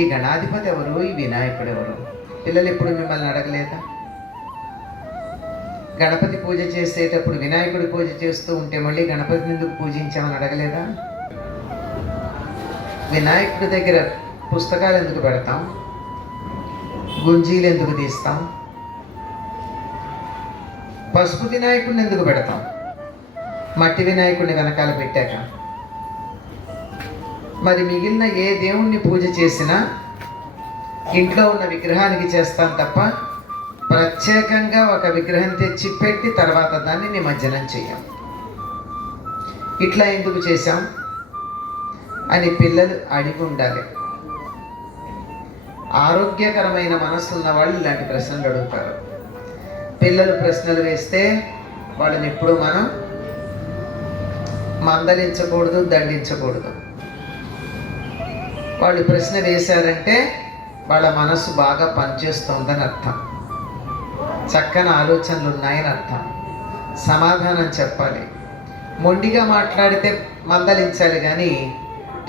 ఈ గణాధిపతి ఎవరు? ఈ వినాయకుడు ఎవరు? పిల్లలు ఎప్పుడు మిమ్మల్ని అడగలేదా గణపతి పూజ చేసేటప్పుడు వినాయకుడి పూజ చేస్తూ ఉంటే మళ్ళీ గణపతిని ఎందుకు పూజించామని అడగలేదా? వినాయకుడి దగ్గర పుస్తకాలు ఎందుకు పెడతాం? గుంజీలు ఎందుకు తీస్తాం? పసుపు వినాయకుడిని ఎందుకు పెడతాం? మట్టి వినాయకుడిని వెనకాల పెట్టాక? మరి మిగిలిన ఏ దేవుణ్ణి పూజ చేసినా ఇంట్లో ఉన్న విగ్రహానికి చేస్తాం తప్ప ప్రత్యేకంగా ఒక విగ్రహం తెచ్చి పెట్టి తర్వాత దాన్ని నిమజ్జనం చేయం. ఇట్లా ఎందుకు చేశాం? అని పిల్లలు అడిగి ఉండాలి. ఆరోగ్యకరమైన మనసు ఉన్న వాళ్ళు ఇలాంటి ప్రశ్నలు అడుగుతారు. పిల్లలు ప్రశ్నలు వేస్తే వాళ్ళని ఎప్పుడు మనం మందలించకూడదు దండించకూడదు. వాళ్ళు ప్రశ్న వేశారంటే వాళ్ళ మనసు బాగా పనిచేస్తోందని అర్థం. చక్కని ఆలోచనలు ఉన్నాయని అర్థం. సమాధానం చెప్పాలి. మొండిగా మాట్లాడితే మందలించాలి కానీ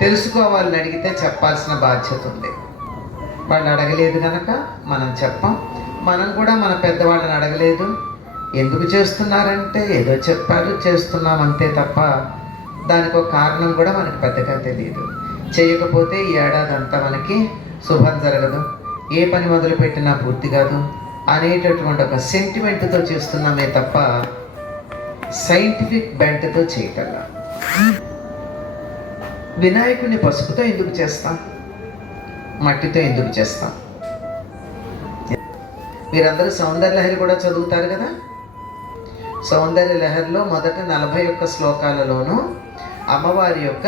తెలుసుకోవాలని అడిగితే చెప్పాల్సిన బాధ్యత ఉంది. వాళ్ళు అడగలేదు కనుక మనం చెప్పం. మనం కూడా మన పెద్దవాళ్ళని అడగలేదు. ఎందుకు చేస్తున్నారంటే ఏదో చెప్పారు చేస్తున్నాం అంతే తప్ప దానికి ఒక కారణం కూడా మనకు పెద్దగా తెలియదు. చేయకపోతే ఈ ఏడాది అంతా మనకి శుభం జరగదు. ఏ పని మొదలు పెట్టినా పూర్తి కాదు. అనేటటువంటి ఒక సెంటిమెంట్తో చేస్తున్నామే తప్ప సైంటిఫిక్ బెంట్తో చేయగల వినాయకుడిని పసుపుతో ఎందుకు చేస్తాం? మట్టితో ఎందుకు చేస్తాం? మీరందరూ సౌందర్య లహరి కూడా చదువుతారు కదా? సౌందర్య లహరిలో మొదట నలభై ఒక్క శ్లోకాలలోనూ అమ్మవారి యొక్క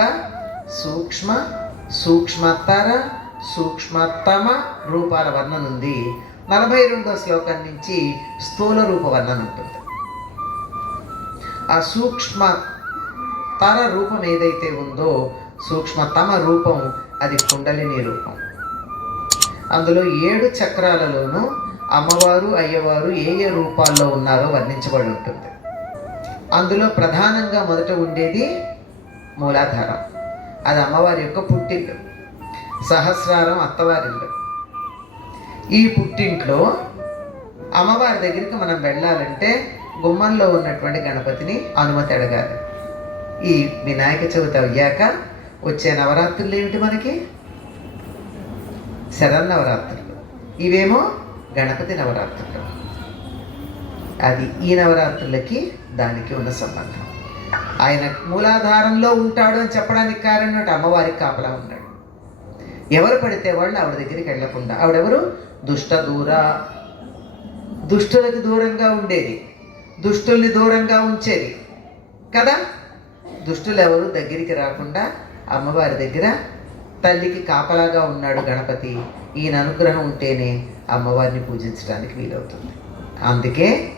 సూక్ష్మ సూక్ష్మతర సూక్ష్మతమ రూపాల వర్ణన ఉంది. నలభై రెండో శ్లోకం నుంచి స్థూల రూప వర్ణన ఉంటుంది. ఆ సూక్ష్మ తర రూపం ఏదైతే ఉందో సూక్ష్మతమ రూపం అది కుండలిని రూపం. అందులో ఏడు చక్రాలలోనూ అమ్మవారు అయ్యవారు ఏ ఏ రూపాల్లో ఉన్నారో వర్ణించబడి ఉంటుంది. అందులో ప్రధానంగా మొదట ఉండేది మూలాధారం. అది అమ్మవారి యొక్క పుట్టిల్లు. సహస్రారం అత్తవారిల్లు. ఈ పుట్టింట్లో అమ్మవారి దగ్గరికి మనం వెళ్ళాలంటే గుమ్మంలో ఉన్నటువంటి గణపతిని అనుమతి అడగాలి. ఈ వినాయక చవితి అయ్యాక వచ్చే నవరాత్రులు ఏమిటి మనకి? శరన్నవరాత్రులు ఇవేమో గణపతి నవరాత్రులు. అది ఈ నవరాత్రులకి దానికి ఉన్న సంబంధం. ఆయన మూలాధారంలో ఉంటాడు అని చెప్పడానికి కారణం అమ్మవారికి కాపలా ఉన్నాడు. ఎవరు పడితే వాళ్ళు ఆవిడ దగ్గరికి వెళ్ళకుండా ఆవిడెవరు? దుష్ట దూర. దుష్టులకు దూరంగా ఉండేది. దుష్టుల్ని దూరంగా ఉంచేది. కదా? దుష్టులు ఎవరు దగ్గరికి రాకుండా అమ్మవారి దగ్గర తల్లికి కాపలాగా ఉన్నాడు గణపతి. ఈయన అనుగ్రహం ఉంటేనే అమ్మవారిని పూజించడానికి వీలవుతుంది. అందుకే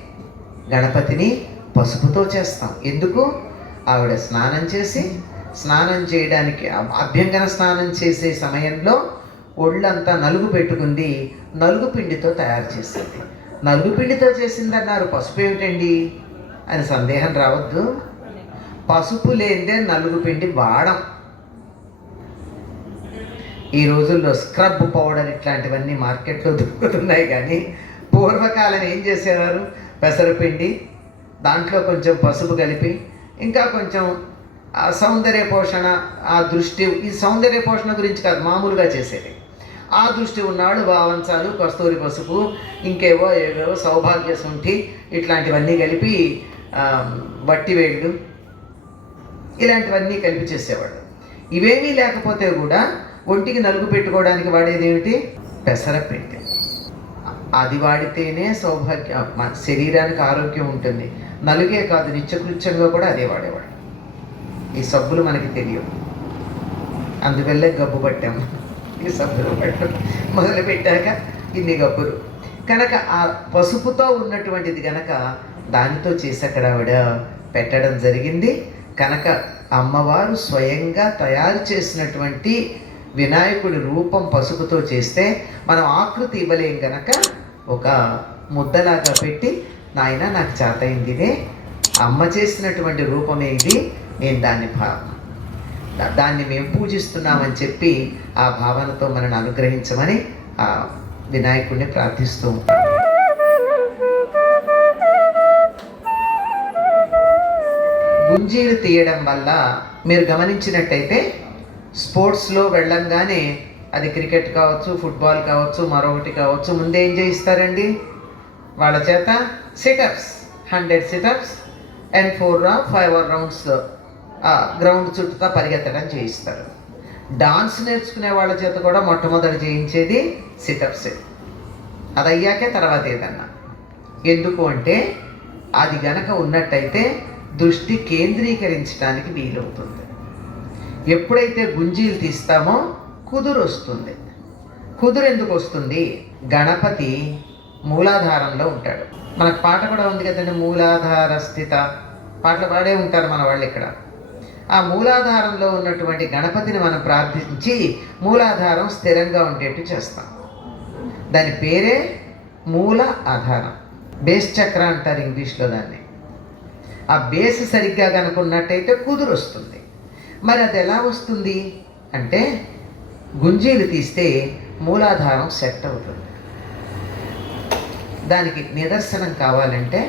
గణపతిని పసుపుతో చేస్తాం. ఎందుకు? ఆవిడ స్నానం చేసి స్నానం చేయడానికి అభ్యంగన స్నానం చేసే సమయంలో ఒళ్ళంతా నలుగు పెట్టుకుంది నలుగు పిండితో తయారు చేసింది. నలుగు పిండితో చేసిందన్నారు పసుపు ఏమిటండి? అని సందేహం రావద్దు. పసుపు లేనిదే నలుగు పిండి వాడం. ఈ రోజుల్లో స్క్రబ్ పౌడర్ ఇట్లాంటివన్నీ మార్కెట్లో దొరుకుతున్నాయి కానీ పూర్వకాలం ఏం చేసేవారు? పెసరపిండి దాంట్లో కొంచెం పసుపు కలిపి ఇంకా కొంచెం ఆ సౌందర్య పోషణ ఆ దృష్టి ఈ సౌందర్య పోషణ గురించి కాదు మామూలుగా చేసేది. ఆ దృష్టి ఉన్నాడు భావంచాలు కస్తూరి పసుపు ఇంకేవో ఏవేవో సౌభాగ్య శుంఠి ఇట్లాంటివన్నీ కలిపి ఆ, వట్టి వేళ్ళు ఇలాంటివన్నీ కలిపి చేసేవాడు. ఇవేమీ లేకపోతే కూడా ఒంటికి నలుగు పెట్టుకోవడానికి వాడేది ఏమిటి? పెసరపిండి. అది వాడితేనే సౌభాగ్య శరీరానికి ఆరోగ్యం ఉంటుంది. నలుగే కాదు నిత్యకృత్యంగా కూడా అదే వాడేవాడు. ఈ సబ్బులు మనకి తెలియవు. అందువల్లే గబ్బు పట్టాము ఈ సబ్బులు పట్టడం మొదలుపెట్టాక ఇన్ని గబ్బులు. కనుక ఆ పసుపుతో ఉన్నటువంటిది గనక దానితో చేసి అక్కడ ఆవిడ పెట్టడం జరిగింది. కనుక అమ్మవారు స్వయంగా తయారు చేసినటువంటి వినాయకుడి రూపం పసుపుతో చేస్తే మనం ఆకృతి ఇవ్వలేం గనక ఒక ముద్దలాగా పెట్టి నాయన నాకు చేతయిందిదే అమ్మ చేసినటువంటి రూపమే ఇది. నేను దాన్ని భావన దాన్ని మేము పూజిస్తున్నామని చెప్పి ఆ భావనతో మనల్ని అనుగ్రహించమని ఆ వినాయకుడిని ప్రార్థిస్తూ ఉంటాం. గుంజీలు తీయడం వల్ల మీరు గమనించినట్టయితే స్పోర్ట్స్లో వెళ్ళంగానే అది క్రికెట్ కావచ్చు ఫుట్బాల్ కావచ్చు మరొకటి కావచ్చు ముందే ఏం చేయిస్తారండి వాళ్ళ చేత situps hundred situps and four five rounds ground చుట్టూతా పరిగెత్తడం చేయిస్తారు. డాన్స్ నేర్చుకునే వాళ్ళ చేత కూడా మొట్టమొదటి చేయించేది సిటప్సే అది అయ్యాకే తర్వాత ఏదన్నా. ఎందుకు అంటే అది గనక ఉన్నట్టయితే దృష్టి కేంద్రీకరించడానికి వీలవుతుంది. ఎప్పుడైతే గుంజీలు తీస్తామో కుదురు వస్తుంది కుదురు ఎందుకు వస్తుంది? గణపతి మూలాధారంలో ఉంటాడు. మనకు పాట కూడా ఉంది కదండి మూలాధార స్థిత పాటలు పాడే ఉంటారు మన వాళ్ళు ఇక్కడ. ఆ మూలాధారంలో ఉన్నటువంటి గణపతిని మనం ప్రార్థించి మూలాధారం స్థిరంగా ఉండేట్టు చేస్తాం. దాని పేరే మూల ఆధారం. బేస్ చక్ర అంటారు ఇంగ్లీష్లో దాన్ని. ఆ బేస్ సరిగ్గా కనుకున్నట్టయితే కుదురు వస్తుంది. మరి అది ఎలా వస్తుంది? అంటే గుంజీలు తీస్తే మూలాధారం సెట్ అవుతుంది. దానికి నిదర్శనం కావాలంటే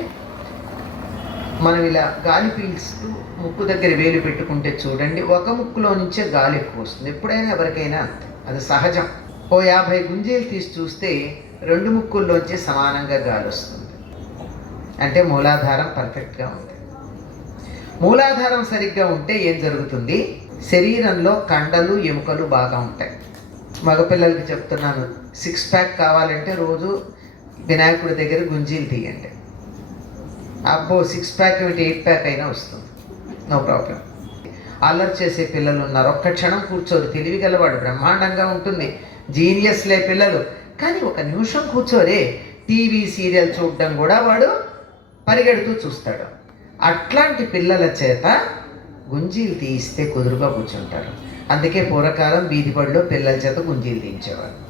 మనం ఇలా గాలి పీల్చుతూ ముక్కు దగ్గర వేలు పెట్టుకుంటే చూడండి ఒక ముక్కులో నుంచే గాలి ఎక్కువ వస్తుంది. ఎప్పుడైనా ఎవరికైనా అంతే అది సహజం. ఓ యాభై గుంజీలు తీసి చూస్తే రెండు ముక్కుల్లోంచి సమానంగా గాలి వస్తుంది. అంటే మూలాధారం పర్ఫెక్ట్గా ఉంది. మూలాధారం సరిగ్గా ఉంటే ఏం జరుగుతుంది? శరీరంలో కండలు ఎముకలు బాగా ఉంటాయి. మగపిల్లలకి చెప్తున్నాను సిక్స్ ప్యాక్ కావాలంటే రోజు వినాయకుడి దగ్గర గుంజీలు తీయండి. అబ్బో సిక్స్ ప్యాక్ ఏమిటి? ఎయిట్ ప్యాక్ అయినా వస్తుంది. నో ప్రాబ్లం అల్లరి చేసే పిల్లలు ఉన్నారు. ఒక్క క్షణం కూర్చోరు. తెలివి గలవాడు బ్రహ్మాండంగా ఉంటుంది. జీనియస్లే పిల్లలు. కానీ ఒక నిమిషం కూర్చోరే టీవీ సీరియల్ చూడడం కూడా వాడు పరిగెడుతూ చూస్తాడు. అట్లాంటి పిల్లల చేత గుంజీలు తీయిస్తే కుదురుగా కూర్చుంటారు. అందుకే పూర్వకాలం వీధి పిల్లల చేత గుంజీలు తీయించేవారు.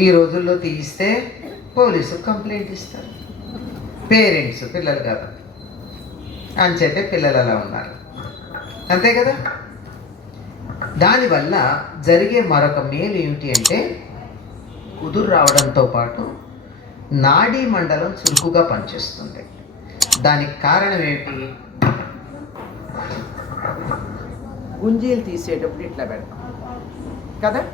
ఈ రోజుల్లో తీయిస్తే పోలీసు కంప్లైంట్ ఇస్తారు. పేరెంట్స్ పిల్లలు కాదు. అంచేతే పిల్లలు అలా ఉన్నారు. అంతే కదా? దానివల్ల జరిగే మరొక మేలు ఏమిటి అంటే కుదురు రావడంతో పాటు నాడీ మండలం చురుకుగా పనిచేస్తుంది. దానికి కారణం ఏమిటి? గుంజీలు తీసేటప్పుడు ఇట్లా పెడతాం. కదా?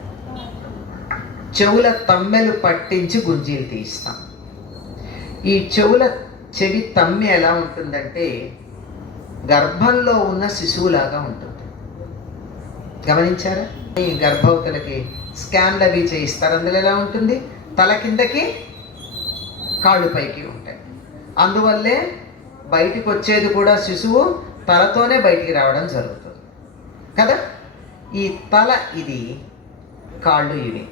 చెవుల తమ్మెలు పట్టించి గుంజీలు తీస్తాం. ఈ చెవుల చెవి తమ్మె ఎలా ఉంటుందంటే గర్భంలో ఉన్న శిశువులాగా ఉంటుంది. గమనించారా? ఈ గర్భవతులకి స్కాన్లు అవి చేయిస్తారు అందులో ఎలా ఉంటుంది? తల కిందకి కాళ్ళు పైకి ఉంటాయి. అందువల్లే బయటికి వచ్చేది కూడా శిశువు తలతోనే బయటికి రావడం జరుగుతుంది. కదా? ఈ తల ఇది కాళ్ళు ఇవి.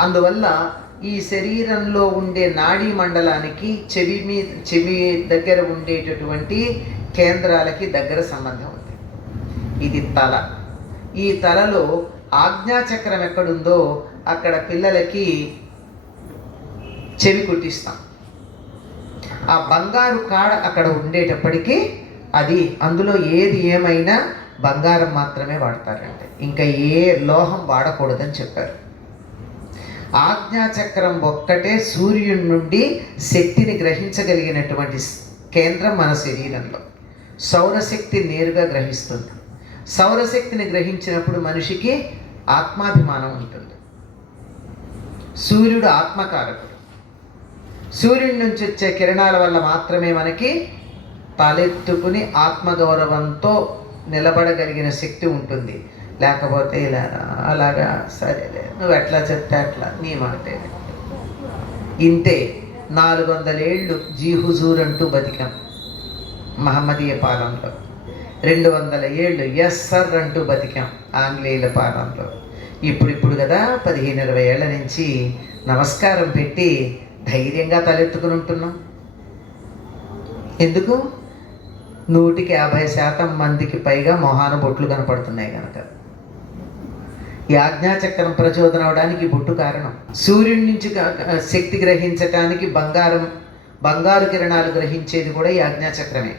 అందువల్ల ఈ శరీరంలో ఉండే నాడీ మండలానికి చెవి మీ చెవి దగ్గర ఉండేటటువంటి కేంద్రాలకి దగ్గర సంబంధం ఉంది. ఇది తల. ఈ తలలో ఆజ్ఞాచక్రం ఎక్కడుందో అక్కడ పిల్లలకి చెవి కుట్టిస్తాం. ఆ బంగారు కాడ అక్కడ ఉండేటప్పటికీ అది అందులో ఏది ఏమైనా బంగారం మాత్రమే వాడతారంటే. ఇంకా ఏ లోహం వాడకూడదని చెప్పారు. ఆజ్ఞాచక్రం ఒక్కటే సూర్యుడి నుండి శక్తిని గ్రహించగలిగినటువంటి కేంద్రం మన శరీరంలో. సౌరశక్తి నేరుగా గ్రహిస్తుంది. సౌరశక్తిని గ్రహించినప్పుడు మనిషికి ఆత్మాభిమానం ఉంటుంది. సూర్యుడు ఆత్మకారకుడు. సూర్యుడి నుంచి వచ్చే కిరణాల వల్ల మాత్రమే మనకి తలెత్తుకుని ఆత్మగౌరవంతో నిలబడగలిగిన శక్తి ఉంటుంది. లేకపోతే ఇలా అలాగా సరేలే నువ్వు ఎట్లా చెప్తే అట్లా నీ మాటే. ఇంతే నాలుగు వందల ఏళ్ళు అంటూ బతికాం మహమ్మదీయ పాలనలో. రెండు వందల ఏళ్ళు ఎస్ సర్ అంటూ బతికాం ఆంగ్లేయుల పాలనలో. ఇప్పుడు ఇప్పుడు కదా పదిహేను ఇరవై ఏళ్ళ నుంచి నమస్కారం పెట్టి ధైర్యంగా తలెత్తుకుని ఉంటున్నాం. ఎందుకు? నూటికి యాభై శాతం మందికి పైగా మొహాన బొట్లు కనపడుతున్నాయి కనుక ఈ ఆజ్ఞాచక్రం ప్రచోదనం అవడానికి బొట్టు కారణం. సూర్యుడి నుంచి శక్తి గ్రహించటానికి బంగారం బంగారు కిరణాలు గ్రహించేది కూడా ఈ ఆజ్ఞాచక్రమే.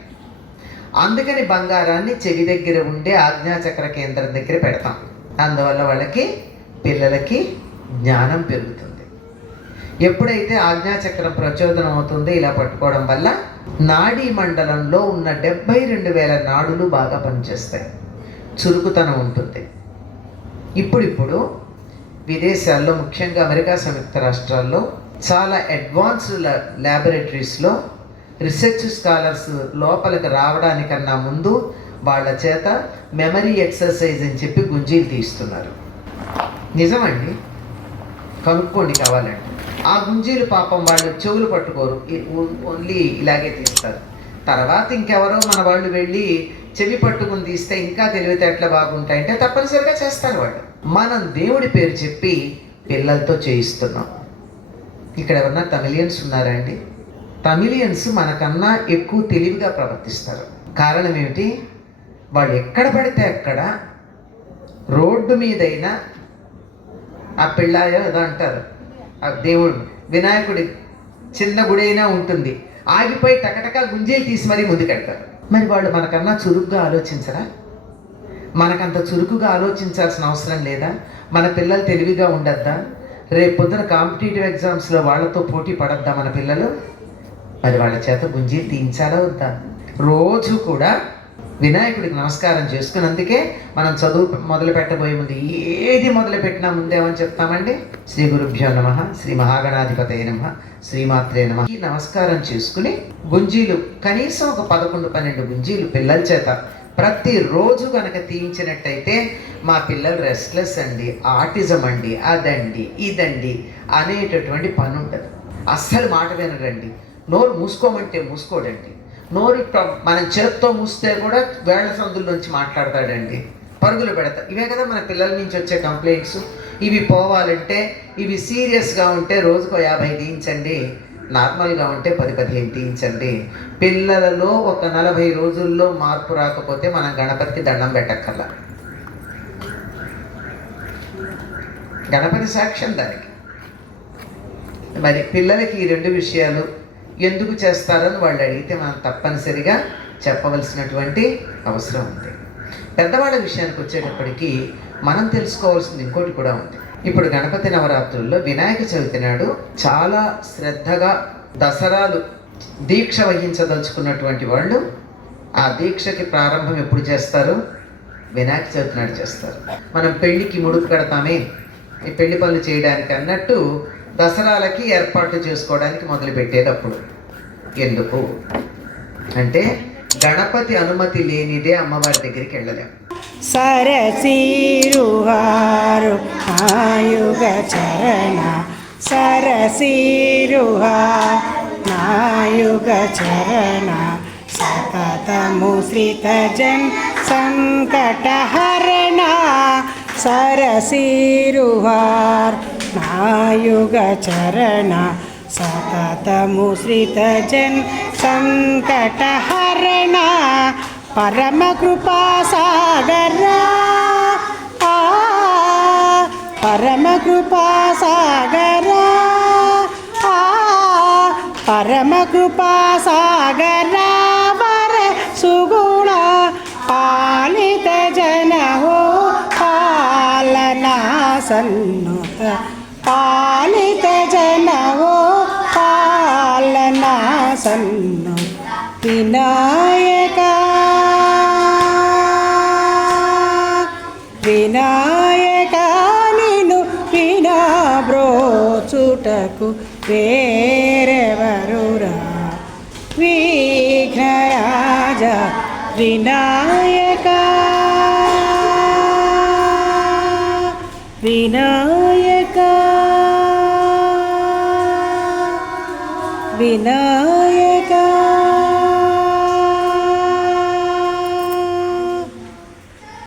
అందుకని బంగారాన్ని చెవి దగ్గర ఉండే ఆజ్ఞాచక్ర కేంద్రం దగ్గర పెడతాం. అందువల్ల వాళ్ళకి పిల్లలకి జ్ఞానం పెరుగుతుంది. ఎప్పుడైతే ఆజ్ఞాచక్రం ప్రచోదనం అవుతుందో ఇలా పట్టుకోవడం వల్ల నాడీ మండలంలో ఉన్న డెబ్బై రెండు వేల నాడులు బాగా పనిచేస్తాయి. చురుకుతనం ఉంటుంది. ఇప్పుడిప్పుడు విదేశాల్లో ముఖ్యంగా అమెరికా సంయుక్త రాష్ట్రాల్లో చాలా అడ్వాన్స్డ్ ల్యాబొరేటరీస్లో రీసెర్చ్ స్కాలర్స్ లోపలికి రావడానికన్నా ముందు వాళ్ళ చేత మెమరీ ఎక్సర్సైజ్ అని చెప్పి గుంజీలు తీస్తున్నారు. నిజమండి? కనుక్కోండి కావాలంటే. ఆ గుంజీలు పాపం వాళ్ళు చెవులు పట్టుకోరు. ఓన్లీ ఇలాగే తీస్తారు. తర్వాత ఇంకెవరో మన వాళ్ళు వెళ్ళి చెవి పట్టుకుని తీస్తే ఇంకా తెలివితేటలు బాగుంటాయంటే తప్పనిసరిగా చేస్తారు వాళ్ళు. మనం దేవుడి పేరు చెప్పి పిల్లలతో చేయిస్తున్నాం. ఇక్కడ ఎవరన్నా తమిలియన్స్ ఉన్నారా అండి? తమిలియన్స్ మనకన్నా ఎక్కువ తెలివిగా ప్రవర్తిస్తారు. కారణం ఏమిటి? వాళ్ళు ఎక్కడ పడితే అక్కడ రోడ్డు మీదైనా ఆ పిల్లాయో ఏదో అంటారు. ఆ దేవుడు వినాయకుడి చిన్న గుడి అయినా ఉంటుంది. ఆగిపోయి టకటక గుంజీలు తీసి మరీ ముందుకెడతారు మరి వాళ్ళు మనకన్నా చురుగ్గా ఆలోచించరా? మనకంత చురుకుగా ఆలోచించాల్సిన అవసరం లేదా? మన పిల్లలు తెలివిగా ఉండద్దా? రేపు పొద్దున కాంపిటేటివ్ ఎగ్జామ్స్లో వాళ్ళతో పోటీ పడద్దా మన పిల్లలు? మరి వాళ్ళ చేత గుంజీ తీయించాలా వద్దా? రోజు కూడా వినాయకుడికి నమస్కారం చేసుకున్నందుకే మనం చదువు మొదలు పెట్టబోయే ముందు ఏది మొదలు పెట్టినా ముందేమని చెప్తామండి? శ్రీ గురుభ్యో నమ శ్రీ మహాగణాధిపతయ నమ శ్రీమాత్రే నమ. ఈ నమస్కారం చేసుకుని గుంజీలు కనీసం ఒక పదకొండు పన్నెండు గుంజీలు పిల్లల చేత ప్రతిరోజు కనుక తీయించినట్టయితే మా పిల్లలు రెస్ట్లెస్ అండి ఆటిజం అండి అదండి ఇదండి అనేటటువంటి పని ఉంటుంది. అస్సలు మాట వినరండి. నోరు మూసుకోమంటే మూసుకోడండి. నోరు ఇట్ట మనం చేత్తో మూస్తే కూడా వేళ్ళ సందుల్లోంచి మాట్లాడతాడండి. పరుగులు పెడతా ఇవే కదా మన పిల్లల నుంచి వచ్చే కంప్లైంట్స్. ఇవి పోవాలంటే ఇవి సీరియస్గా ఉంటే రోజుకో యాభై తీయించండి. నార్మల్గా ఉంటే పది పదిహేను తీయించండి. పిల్లలలో ఒక నలభై రోజుల్లో మార్పు రాకపోతే మనం గణపతికి దండం పెట్టక్కర్లా. గణపతి సాక్ష్యం దానికి. మరి పిల్లలకి ఈ రెండు విషయాలు ఎందుకు చేస్తారని వాళ్ళు అడిగితే మనం తప్పనిసరిగా చెప్పవలసినటువంటి అవసరం ఉంది. పెద్దవాళ్ళ విషయానికి వచ్చేటప్పటికీ మనం తెలుసుకోవాల్సింది ఇంకోటి కూడా ఉంది. ఇప్పుడు గణపతి నవరాత్రుల్లో వినాయక చవితి నాడు చాలా శ్రద్ధగా దసరాలు దీక్ష వహించదలుచుకున్నటువంటి వాళ్ళు ఆ దీక్షకి ప్రారంభం ఎప్పుడు చేస్తారు? వినాయక చవితి నాడు చేస్తారు. మనం పెళ్ళికి ముడుపు కడతామే. ఈ పెళ్ళి పనులు చేయడానికి అన్నట్టు దసరాలకి ఏర్పాట్లు చేసుకోవడానికి మొదలుపెట్టేటప్పుడు ఎందుకు? అంటే గణపతి అనుమతి లేనిదే అమ్మవారి దగ్గరికి వెళ్ళలేం సరసీరుహారు నాయుగ చరణ సరసీరుహా నాయుగ చరణ సతతము శ్రితజన్ సంకటహరణ సరసీరుహార్ నాయుగ చరణ సతతము శ్రితజన్ సంకటహరణ పరమ కృపా సాగరా. ఆ, పరమ కృపా సాగరా. ఆ, పరమ కృపా సాగరా వర సుగుణ పాలిత జన హో పాలనా సన్ను. ఓ పాలనా సన్ను వినాయక వినాయక నిను వినా బ్రోచుటకు వేరెవరురా విఘ్నరాజ వినాయక. వినా వినాయక